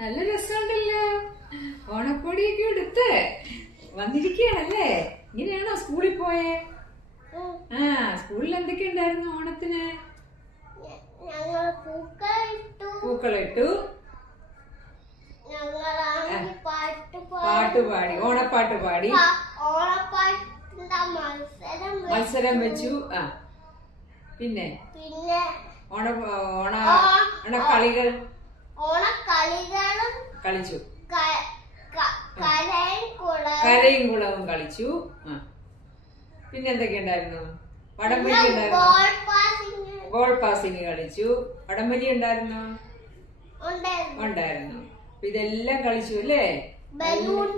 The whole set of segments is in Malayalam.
നല്ല രസമുണ്ടല്ലോ. ഓണക്കോടിയൊക്കെ എടുത്ത് വന്നിരിക്കുകയാണല്ലേ. ഇങ്ങനെയാണോ സ്കൂളിൽ പോയേ? സ്കൂളിൽ എന്തൊക്കെ ഉണ്ടായിരുന്നു ഓണത്തിന്? പൂക്കളിട്ടു, പാട്ടുപാടി, ഓണപ്പാട്ട് പാടി, മത്സരം വെച്ചു. പിന്നെ ഓണക്കളികളും കളിച്ചു, കരയും കുളവും കളിച്ചു. പിന്നെ എന്തൊക്കെ ഉണ്ടായിരുന്നു? വടംവലി ഉണ്ടായിരുന്നു, ബോൾ പാസിങ് കളിച്ചു. വടംവലി ഉണ്ടായിരുന്നു, ഉണ്ടായിരുന്നു. ഇതെല്ലാം കളിച്ചു അല്ലേ? ബലൂൺ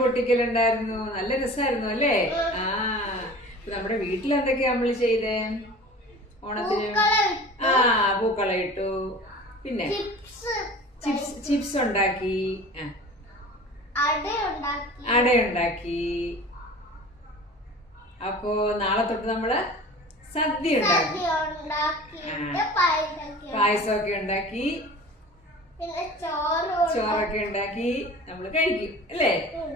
പൊട്ടിക്കലുണ്ടായിരുന്നു. നല്ല രസമായിരുന്നു അല്ലേ? നമ്മുടെ വീട്ടിൽ എന്തൊക്കെയാ നമ്മള് ചെയ്തേ ഓണത്തിന്? പൂക്കളം ഇട്ടു, പിന്നെ ചിപ്സ് ഉണ്ടാക്കി, അടയുണ്ടാക്കി. അപ്പോ നാളെ തൊട്ട് നമ്മള് സദ്യ ഉണ്ടാക്കി, പായസമൊക്കെ ഉണ്ടാക്കി, ചോറൊക്കെ ഉണ്ടാക്കി നമ്മള് കഴിക്കും അല്ലേ?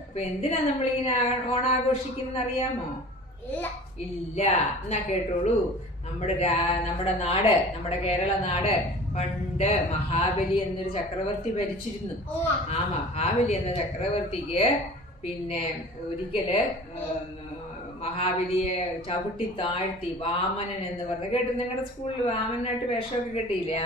അപ്പൊ എന്തിനാ നമ്മളിങ്ങനെ ഓണാഘോഷിക്കുന്നത് അറിയാമോ? ഇല്ല. എന്നാ കേട്ടോളൂ. നമ്മുടെ നാട്, നമ്മുടെ കേരള നാട് പണ്ട് മഹാബലി എന്നൊരു ചക്രവർത്തി ഭരിച്ചിരുന്നു. ആ മഹാബലി എന്ന ചക്രവർത്തിക്ക് പിന്നെ ഒരിക്കല് മഹാബലിയെ ചവിട്ടി താഴ്ത്തി, വാമനൻ എന്ന് പറഞ്ഞു കേട്ടു. നിങ്ങളുടെ സ്കൂളിൽ വാമനായിട്ട് വേഷമൊക്കെ കിട്ടിയില്ലേ?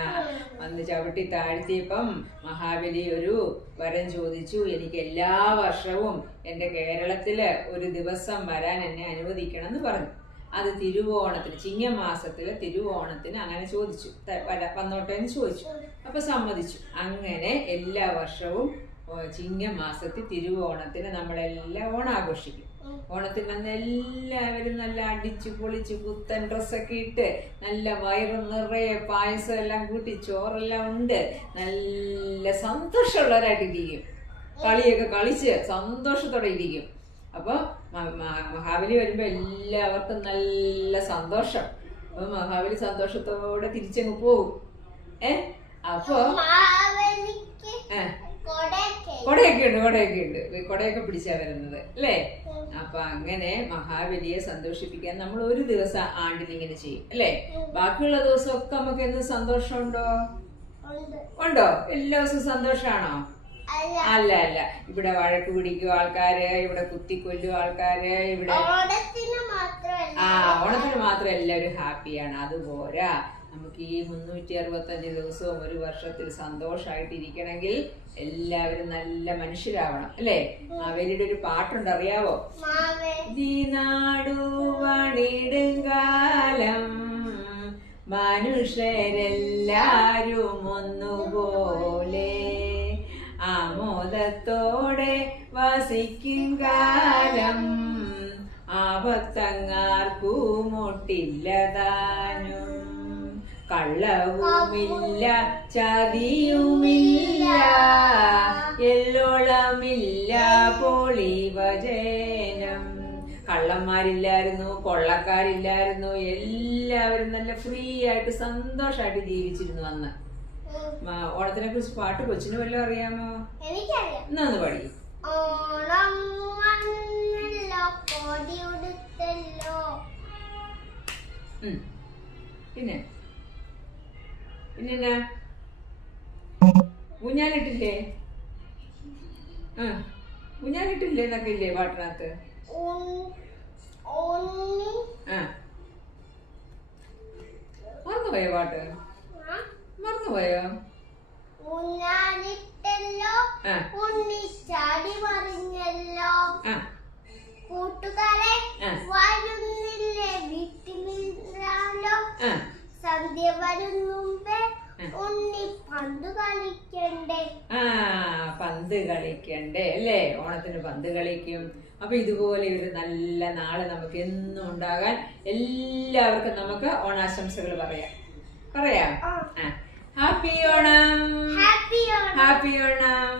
വന്ന് ചവിട്ടി താഴ്ത്തിയപ്പം മഹാബലി ഒരു വരം ചോദിച്ചു. എനിക്ക് എല്ലാ വർഷവും എന്റെ കേരളത്തില് ഒരു ദിവസം വരാൻ എന്നെ അനുവദിക്കണം എന്ന് പറഞ്ഞു. അത് തിരുവോണത്തിന്, ചിങ്ങമാസത്തിലെ തിരുവോണത്തിന് അങ്ങനെ ചോദിച്ചു, വന്നോട്ടെ എന്ന് ചോദിച്ചു. അപ്പൊ സമ്മതിച്ചു. അങ്ങനെ എല്ലാ വർഷവും ചിങ്ങമാസത്തിൽ തിരുവോണത്തിന് നമ്മളെല്ലാം ഓണാഘോഷിക്കും. ഓണത്തിന് അന്ന് എല്ലാവരും നല്ല അടിച്ചു പൊളിച്ച് പുത്തൻ ഡ്രസ്സൊക്കെ ഇട്ട് നല്ല വയറ് നിറയെ പായസം എല്ലാം കൂട്ടി ചോറെല്ലാം ഉണ്ട് നല്ല സന്തോഷമുള്ളവരായിട്ടിരിക്കും. കളിയൊക്കെ കളിച്ച് സന്തോഷത്തോടെ ഇരിക്കും. അപ്പൊ മഹാബലി വരുമ്പോ എല്ലാവർക്കും നല്ല സന്തോഷം. അപ്പൊ മഹാബലി സന്തോഷത്തോടെ തിരിച്ചങ്ങ് പോകും. അപ്പൊ കൊടയൊക്കെ ഉണ്ട്, കൊടയൊക്കെ പിടിച്ചാ വരുന്നത് അല്ലേ? അപ്പൊ അങ്ങനെ മഹാബലിയെ സന്തോഷിപ്പിക്കാൻ നമ്മൾ ഒരു ദിവസം ആണ്ടിലിങ്ങനെ ചെയ്യും അല്ലേ? ബാക്കിയുള്ള ദിവസമൊക്കെ നമുക്ക് എന്ത് സന്തോഷമുണ്ടോ? ഉണ്ടോ? എല്ലാ ദിവസവും സന്തോഷാണോ? അല്ല. ഇവിടെ വഴക്ക് പിടിക്കും ആൾക്കാര്, ഇവിടെ കുത്തിക്കൊല്ലും ആൾക്കാര്, ഇവിടെ ഓണത്തിന് മാത്രം എല്ലാവരും ഹാപ്പിയാണ്. അതുപോരാ, നമുക്ക് ഈ 365 ദിവസവും ഒരു വർഷത്തിൽ സന്തോഷമായിട്ടിരിക്കണമെങ്കിൽ എല്ലാവരും നല്ല മനുഷ്യരാവണം അല്ലേ? മാവേലിയുടെ ഒരു പാട്ടുണ്ട്, അറിയാവോ? ഈ നാടു വണിടുങ്കാലം മനുഷ്യരെല്ലാരും ഒന്നുപോലെ ആമോദത്തോടെ വസിക്കും കാലം ആപത്തങ്ങാർക്കും മുട്ടില്ലതാനും കള്ളവുമില്ല ചതിയുമില്ല എല്ലോളമില്ല പൊളിവചനം. കള്ളന്മാരില്ലായിരുന്നു, കൊള്ളക്കാരില്ലായിരുന്നു, എല്ലാവരും നല്ല ഫ്രീ ആയിട്ട് സന്തോഷമായിട്ട് ജീവിച്ചിരുന്നു അന്ന്. ഓണത്തിനെ കുറിച്ച് പാട്ട് കൊച്ചിന് വല്ലതും അറിയാമോ? എന്നാ ഒന്ന് പാടി. പിന്നെ ഊഞ്ഞാലിട്ടില്ലേ? ഊഞ്ഞാലിട്ടില്ലേ എന്നൊക്കെ ഇല്ലേ പാട്ടിനകത്ത്? മറന്നുപോയോ പാട്ട്? മറന്നുപോയോ? കൂട്ടുകാരെ വരുന്നില്ലേ വീട്ടിലില്ലാലോ, സന്ധ്യ വരുന്നുമ്പേ ഉണ്ണി പന്ത് കളിക്കണ്ടേ. പന്ത് കളിക്കണ്ടേ അല്ലേ? ഓണത്തിന് പന്ത് കളിക്കും. അപ്പൊ ഇതുപോലെ ഒരു നല്ല നാള് നമുക്ക് എന്നും ഉണ്ടാകാൻ എല്ലാവർക്കും നമുക്ക് ഓണാശംസകൾ പറയാം. Happy Onam. Happy Onam. Happy Onam.